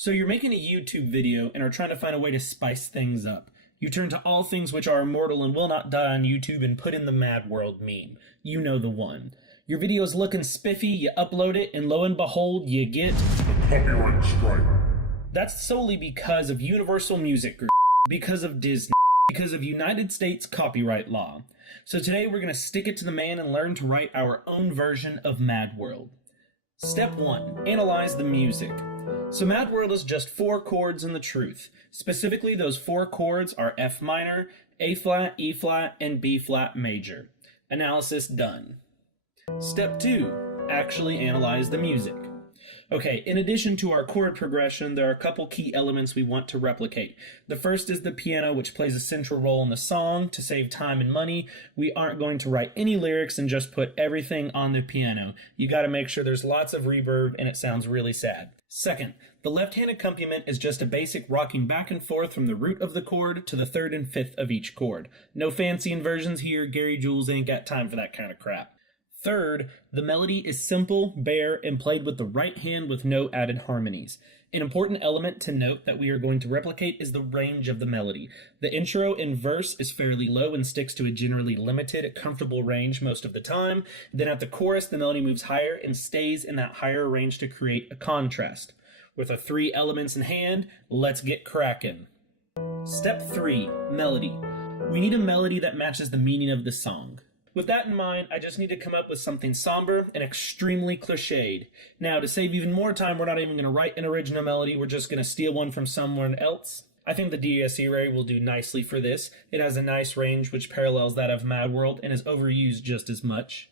So you're making a YouTube video and are trying to find a way to spice things up. You turn to all things which are immortal and will not die on YouTube and put in the Mad World meme. You know the one. Your video's looking spiffy, you upload it, and lo and behold, you get a copyright strike. That's solely because of Universal Music Group, because of Disney, because of United States copyright law. So today we're going to stick it to the man and learn to write our own version of Mad World. Step 1. Analyze the music. So Mad World is just 4 chords in the truth. Specifically, those 4 chords are F minor, A flat, E flat, and B flat major. Analysis done. Step 2. Actually analyze the music. Okay, in addition to our chord progression, there are a couple key elements we want to replicate. The first is the piano, which plays a central role in the song. To save time and money, we aren't going to write any lyrics and just put everything on the piano. You gotta make sure there's lots of reverb and it sounds really sad. Second, the left-hand accompaniment is just a basic rocking back and forth from the root of the chord to the 3rd and 5th of each chord. No fancy inversions here, Gary Jules ain't got time for that kind of crap. Third, the melody is simple, bare, and played with the right hand with no added harmonies. An important element to note that we are going to replicate is the range of the melody. The intro and verse is fairly low and sticks to a generally limited, comfortable range most of the time. Then at the chorus, the melody moves higher and stays in that higher range to create a contrast. With the 3 elements in hand, let's get cracking. Step 3, melody. We need a melody that matches the meaning of the song. With that in mind, I just need to come up with something somber and extremely cliched. Now, to save even more time, we're not even going to write an original melody, we're just going to steal one from someone else. I think the DSE array will do nicely for this. It has a nice range which parallels that of Mad World and is overused just as much.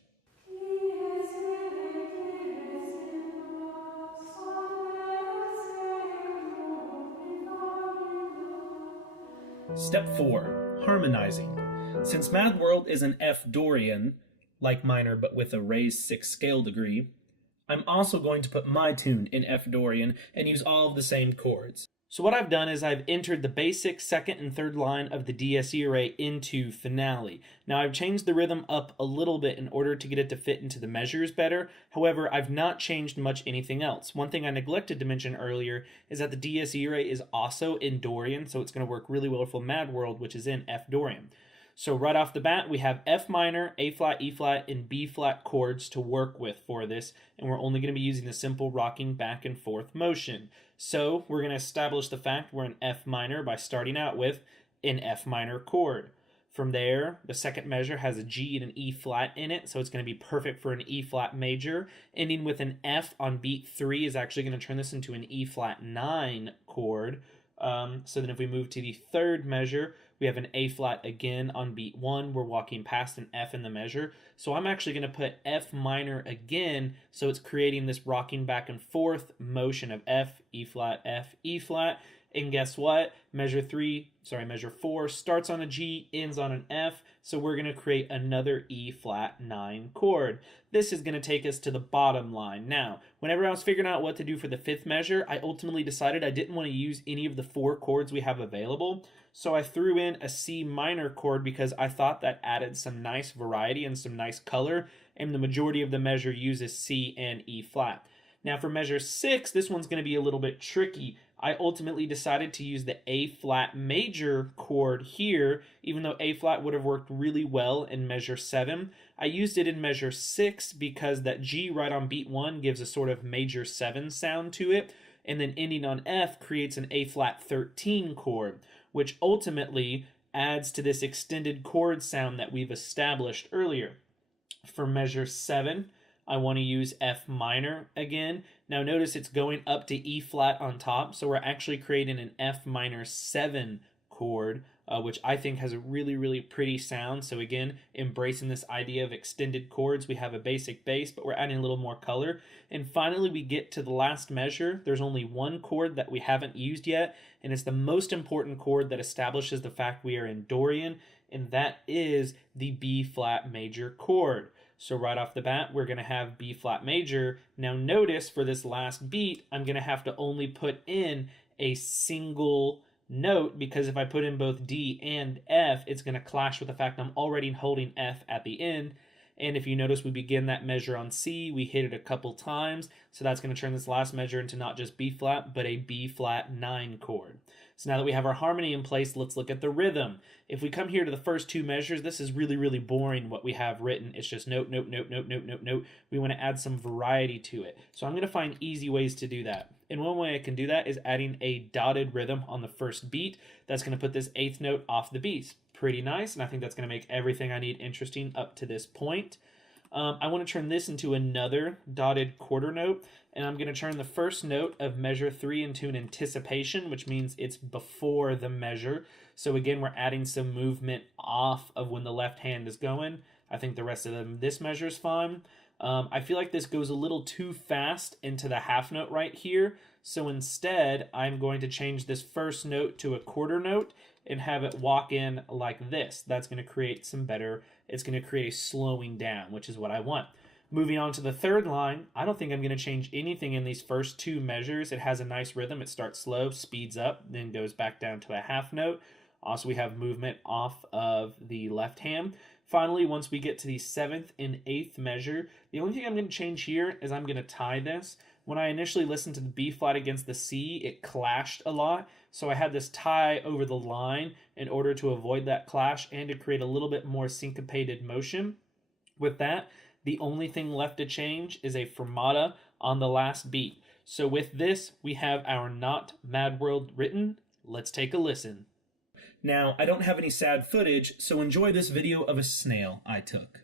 Step 4. Harmonizing. Since Mad World is an F Dorian, like minor but with a raised 6th scale degree, I'm also going to put my tune in F Dorian and use all of the same chords. So what I've done is I've entered the basic 2nd and 3rd line of the DSE array into finale. Now I've changed the rhythm up a little bit in order to get it to fit into the measures better. However, I've not changed much anything else. One thing I neglected to mention earlier is that the DSE array is also in Dorian, so it's going to work really well for Mad World, which is in F Dorian. So right off the bat, we have F minor, A flat, E flat, and B flat chords to work with for this, and we're only going to be using the simple rocking back and forth motion. So we're going to establish the fact we're in F minor by starting out with an F minor chord. From there, the 2nd measure has a G and an E flat in it, so it's going to be perfect for an E flat major. Ending with an F on beat 3 is actually going to turn this into an E flat 9 chord. So then if we move to the 3rd measure, we have an A flat again on beat 1. We're walking past an F in the measure. So I'm actually going to put F minor again, so it's creating this rocking back and forth motion of F, E flat, F, E flat. And guess what? Measure 4 starts on a G, ends on an F, so we're going to create another E flat 9 chord. This is going to take us to the bottom line. Now, whenever I was figuring out what to do for the 5th measure, I ultimately decided I didn't want to use any of the 4 chords we have available, so I threw in a C minor chord because I thought that added some nice variety and some nice color, and the majority of the measure uses C and E flat. Now for measure 6, this one's going to be a little bit tricky. I ultimately decided to use the A flat major chord here, even though A flat would have worked really well in measure 7. I used it in measure 6 because that G right on beat 1 gives a sort of major 7 sound to it, and then ending on F creates an A flat 13 chord, which ultimately adds to this extended chord sound that we've established earlier. For measure 7, I want to use F minor again. Now notice it's going up to E flat on top, so we're actually creating an F minor 7 chord, which I think has a really, really pretty sound. So again, embracing this idea of extended chords, we have a basic bass, but we're adding a little more color. And finally, we get to the last measure. There's only one chord that we haven't used yet, and it's the most important chord that establishes the fact we are in Dorian, and that is the B flat major chord. So right off the bat, we're going to have B flat major. Now notice for this last beat, I'm going to have to only put in a single note, because if I put in both D and F, it's going to clash with the fact I'm already holding F at the end. And if you notice, we begin that measure on C, we hit it a couple times, so that's going to turn this last measure into not just B flat, but a B flat 9 chord. So now that we have our harmony in place, let's look at the rhythm. If we come here to the first two measures, this is really, really boring what we have written. It's just note, note, note, note, note, note, note. We want to add some variety to it. So I'm going to find easy ways to do that. And one way I can do that is adding a dotted rhythm on the first beat. That's going to put this eighth note off the beat. Pretty nice, and I think that's going to make everything I need interesting up to this point. I want to turn this into another dotted quarter note, and I'm going to turn the first note of measure 3 into an anticipation, which means it's before the measure. So again, we're adding some movement off of when the left hand is going. I think the rest of this measure is fine. I feel like this goes a little too fast into the half note right here, so instead I'm going to change this first note to a quarter note and have it walk in like this. That's going to create some better, it's going to create a slowing down, which is what I want. Moving on to the third line, I don't think I'm going to change anything in these first two measures. It has a nice rhythm. It starts slow, speeds up, then goes back down to a half note. Also, we have movement off of the left hand. Finally, once we get to the 7th and 8th measure, the only thing I'm going to change here is I'm going to tie this. When I initially listened to the B flat against the C, it clashed a lot. So I had this tie over the line in order to avoid that clash and to create a little bit more syncopated motion. With that, the only thing left to change is a fermata on the last beat. So with this, we have our Not Mad World written. Let's take a listen. Now, I don't have any sad footage, so enjoy this video of a snail I took.